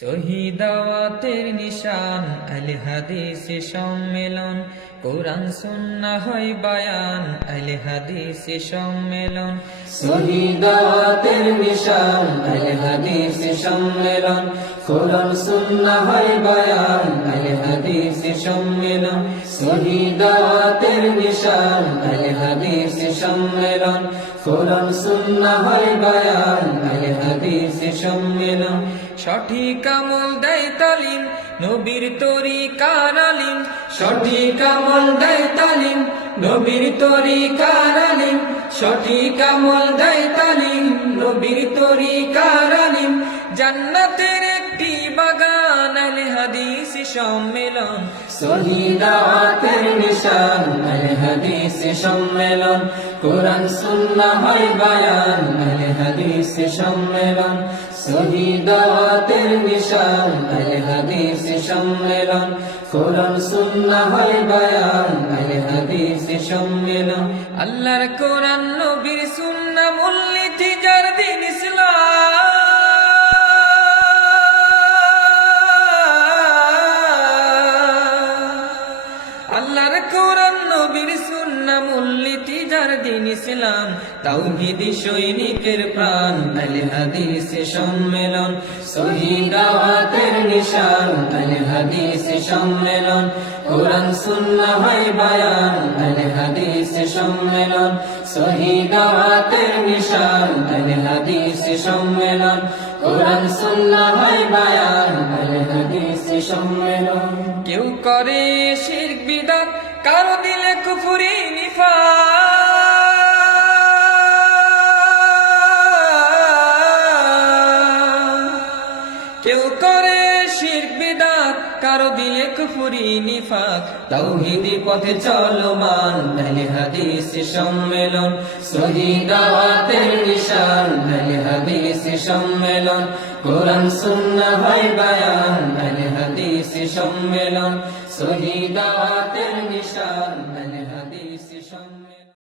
শহীদাওয়াতের নিশান আহলে হাদিস সম্মেলন, কোরআন সুন্নাহ হয় বায়ান আহলে হাদিস সম্মেলন। শহীদাওয়াতের নিশান আহলে হাদিস সম্মেলন, কোরআন সুন্নাহ হয় বায়ান আহলে হাদিস সম্মেলন। শহীদাওয়াতের নিশান আহলে হাদিস সম্মেলন, কোরআন সুন্নাহ হয় বায়ান আহলে হাদিস সম্মেলন। সঠিক আমল দেয় তালিম নবীর তরিকার আলিম, সঠিক আমল দেয় তালিম নবীর তরিকার আলিম, সঠিক আমল দেয় তালিম নবীর তরিকার আলিম। জান্নাতের একটি বাগান আহলে হাদিস সম্মেলন। শহীদাওয়াতের নিশান আহলে হাদিস সম্মেলন, কোরআন সুন্নাহ হয় বায়ান আহলে হাদিস সম্মেলন। শহীদাওয়াতের নিশান আহলে হাদিস সম্মেলন, কোরআন সুন্নাহ হয় বায়ান আহলে হাদিস সম্মেলন। আল্লাহর কোরআন নবীর সুন্নাহ মূলনীতি যার দ্বীন ইসলাম, আল্লাহর কোরআন নবীর সুন্নাহ মূলনীতি যার দ্বীন ইসলাম। তাওহীদি সৈনিকের প্রাণ আহলে হাদিস সম্মেলন, শহীদাওয়াতের নিশান আহলে হাদিস সম্মেলন। কোরআন সুন্নাহ হয় বায়ান আহলে হাদিস সম্মেলন, শহীদাওয়াতের নিশান আহলে হাদিস সম্মেলন। কোরআন সুন্নাহ হয় বায়ান আহলে হাদিস সম্মেলন। কেউ করে শিরক বিদআত, কারো দিলে কুফরি নিফাক। কেউ করে শিরক বিদআত, কারো দিলে কুফরি নিফাক। তাওহীদি পথে চলমান আহলে হাদিস সম্মেলন, শহীদাওয়াতের নিশান আহলে হাদিস সম্মেলন। কোরআন সুন্নাহ হয় বায়ান আহলে হাদিস সম্মেলন, শহীদাওয়াতের নিশান আহলে হাদিস সম্মেলন।